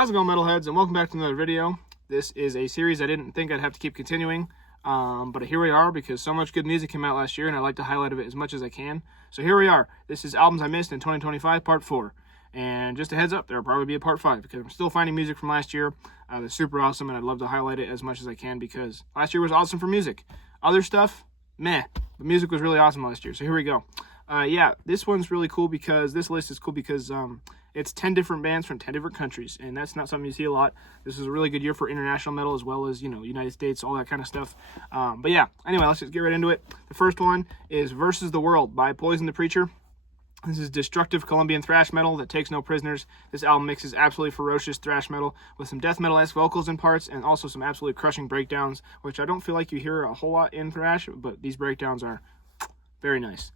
How's it going, metalheads, and welcome back to another video. This is a series I didn't think I'd have to keep continuing, but here we are because so much good music came out last year and I'd like to highlight it as much as I can. So here we are. This is Albums I Missed in 2025, Part 4. And just a heads up, there'll probably be a Part 5 because I'm still finding music from last year that's super awesome, and I'd love to highlight it as much as I can because last year was awesome for music. Other stuff, meh. The music was really awesome last year, so here we go. Yeah, this one's really cool because this list is cool because it's 10 different bands from 10 different countries, and that's not something you see a lot. This is a really good year for international metal as well as, United States, all that kind of stuff. But yeah, anyway, let's just get right into it. The first one is Versus the World by Poison the Preacher. This is destructive Colombian thrash metal that takes no prisoners. This album mixes absolutely ferocious thrash metal with some death metal-esque vocals in parts and also some absolutely crushing breakdowns, which I don't feel like you hear a whole lot in thrash, but these breakdowns are very nice.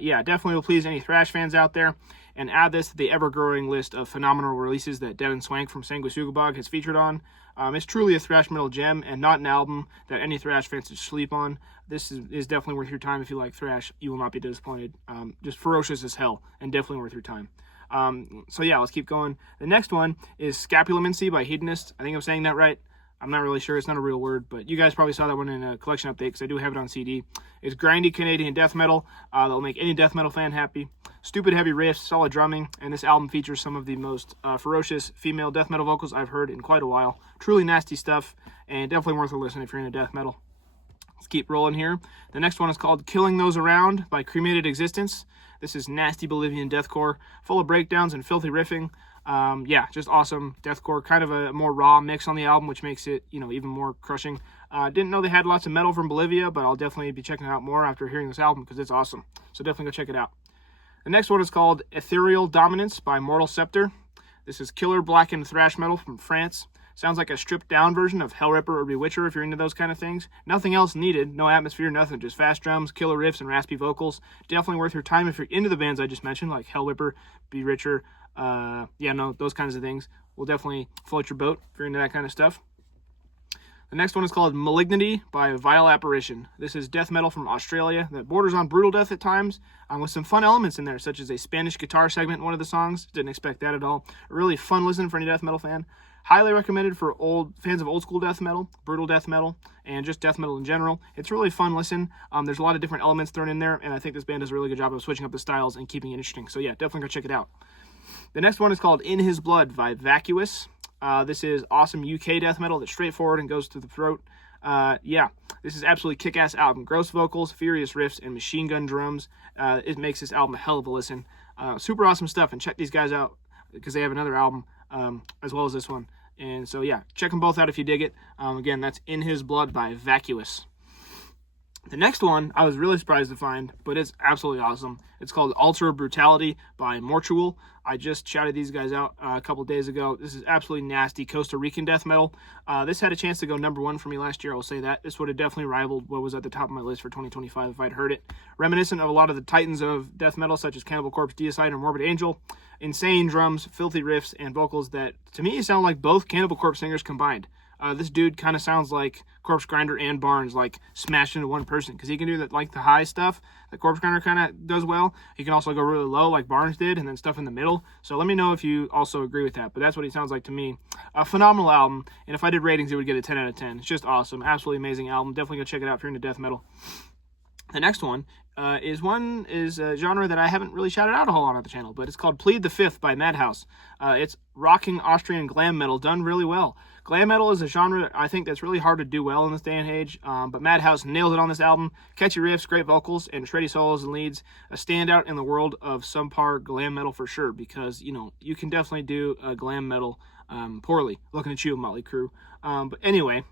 Yeah, definitely will please any thrash fans out there. And add this to the ever-growing list of phenomenal releases that Devin Swank from Sanguisugabogg has featured on. It's truly a thrash metal gem and not an album that any thrash fans should sleep on. This is definitely worth your time if you like thrash. You will not be disappointed. Just ferocious as hell and definitely worth your time. So yeah, let's keep going. The next one is Scapulomancy by Hedonist. I think I'm saying that right. I'm not really sure. It's not a real word, but you guys probably saw that one in a collection update because I do have it on CD. It's grindy Canadian death metal that'll make any death metal fan happy. Stupid heavy riffs, solid drumming, and this album features some of the most ferocious female death metal vocals I've heard in quite a while. Truly nasty stuff, and definitely worth a listen if you're into death metal. Let's keep rolling here. The next one is called Killing Those Around by Cremated Existence. This is nasty Bolivian deathcore, full of breakdowns and filthy riffing. Yeah, just awesome deathcore, kind of a more raw mix on the album, which makes it, even more crushing. Didn't know they had lots of metal from Bolivia, but I'll definitely be checking it out more after hearing this album because it's awesome. So definitely go check it out. The next one is called Ethereal Dominance by Mortal Scepter. This is killer blackened thrash metal from France. Sounds like a stripped down version of Hellripper or Bewitcher if you're into those kind of things. Nothing else needed, no atmosphere, nothing, just fast drums, killer riffs, and raspy vocals. Definitely worth your time if you're into the bands I just mentioned, like Hellripper, Bewitcher, those kinds of things. Will definitely float your boat if you're into that kind of stuff. The next one is called Malignity by Vile Apparition. This is death metal from Australia that borders on brutal death at times, with some fun elements in there, such as a Spanish guitar segment in one of the songs. Didn't expect that at all. A really fun listen for any death metal fan. Highly recommended for fans of old school death metal, brutal death metal, and just death metal in general. It's a really fun listen. There's a lot of different elements thrown in there, and I think this band does a really good job of switching up the styles and keeping it interesting. So yeah, definitely go check it out. The next one is called In His Blood by Vacuous. This is awesome UK death metal that's straightforward and goes to the throat. Yeah, this is absolutely kick-ass album. Gross vocals, furious riffs, and machine gun drums. It makes this album a hell of a listen. Super awesome stuff, and check these guys out because they have another album as well as this one. And so yeah, check them both out if you dig it. Again, that's In His Blood by Vacuous. The next one I was really surprised to find, but it's absolutely awesome. It's called Ultra Brutality by Mortual. I just shouted these guys out a couple days ago. This is absolutely nasty Costa Rican death metal. This had a chance to go #1 for me last year, I'll say that. This would have definitely rivaled what was at the top of my list for 2025 if I'd heard it. Reminiscent of a lot of the titans of death metal, such as Cannibal Corpse, Deicide, or Morbid Angel. Insane drums, filthy riffs, and vocals that, to me, sound like both Cannibal Corpse singers combined. This dude kind of sounds like Corpse Grinder and Barnes, like smashed into one person, because he can do that, like the high stuff that Corpse Grinder kind of does well. He can also go really low, like Barnes did, and then stuff in the middle. So let me know if you also agree with that. But that's what he sounds like to me. A phenomenal album, and if I did ratings, it would get a 10 out of 10. It's just awesome, absolutely amazing album. Definitely go check it out if you're into death metal. The next one is a genre that I haven't really shouted out a whole lot on the channel, but it's called Plead the Fifth by Madhouse. It's rocking Austrian glam metal done really well. Glam metal is a genre I think that's really hard to do well in this day and age, but Madhouse nails it on this album. Catchy riffs, great vocals, and shreddy solos and leads. A standout in the world of subpar glam metal for sure, because, you can definitely do glam metal poorly. Looking at you, Motley Crue. But anyway,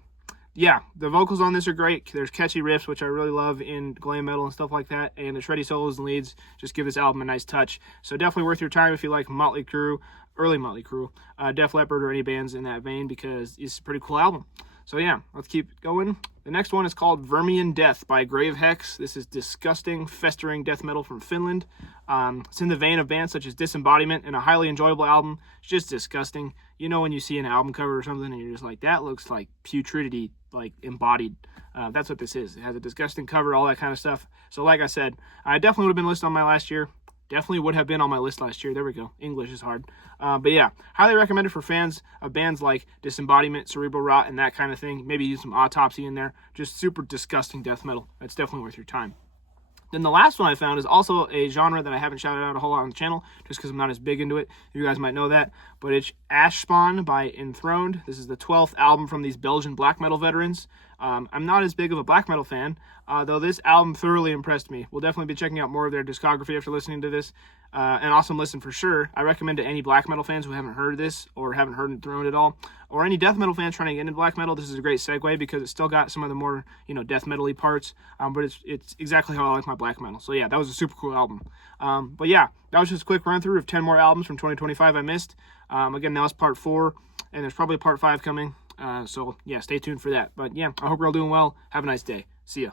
yeah, the vocals on this are great. There's catchy riffs, which I really love in glam metal and stuff like that, and the shreddy solos and leads just give this album a nice touch. So definitely worth your time if you like Motley Crue, early Motley Crue, Def Leppard, or any bands in that vein, because it's a pretty cool album. So yeah, let's keep going. The next one is called Vermian Death by Grave Hex. This is disgusting, festering death metal from Finland. It's in the vein of bands such as Disembodiment, and a highly enjoyable album. It's just disgusting. When you see an album cover or something and you're just like, that looks like putridity, like embodied. That's what this is. It has a disgusting cover, all that kind of stuff. So like I said, I definitely would have been listed on my last year. definitely would have been on my list last year. There we go. English is hard. But yeah, highly recommended for fans of bands like Disembodiment, Cerebral Rot, and that kind of thing. Maybe use some Autopsy in there. Just super disgusting death metal. That's definitely worth your time. Then the last one I found is also a genre that I haven't shouted out a whole lot on the channel, just because I'm not as big into it. You guys might know that. But it's Ashspawn by Enthroned. This is the 12th album from these Belgian black metal veterans. I'm not as big of a black metal fan, though this album thoroughly impressed me. We'll definitely be checking out more of their discography after listening to this. An awesome listen for sure. I recommend to any black metal fans who haven't heard this or haven't heard Enthroned at all, or any death metal fans trying to get into black metal. This is a great segue because it's still got some of the more, death metal-y parts, but it's exactly how I like my black metal. So yeah, that was a super cool album. But yeah, that was just a quick run through of 10 more albums from 2025 I missed. Again, now it's part 4, and there's probably part 5 coming. So yeah, stay tuned for that. But yeah, I hope you're all doing well. Have a nice day. See ya.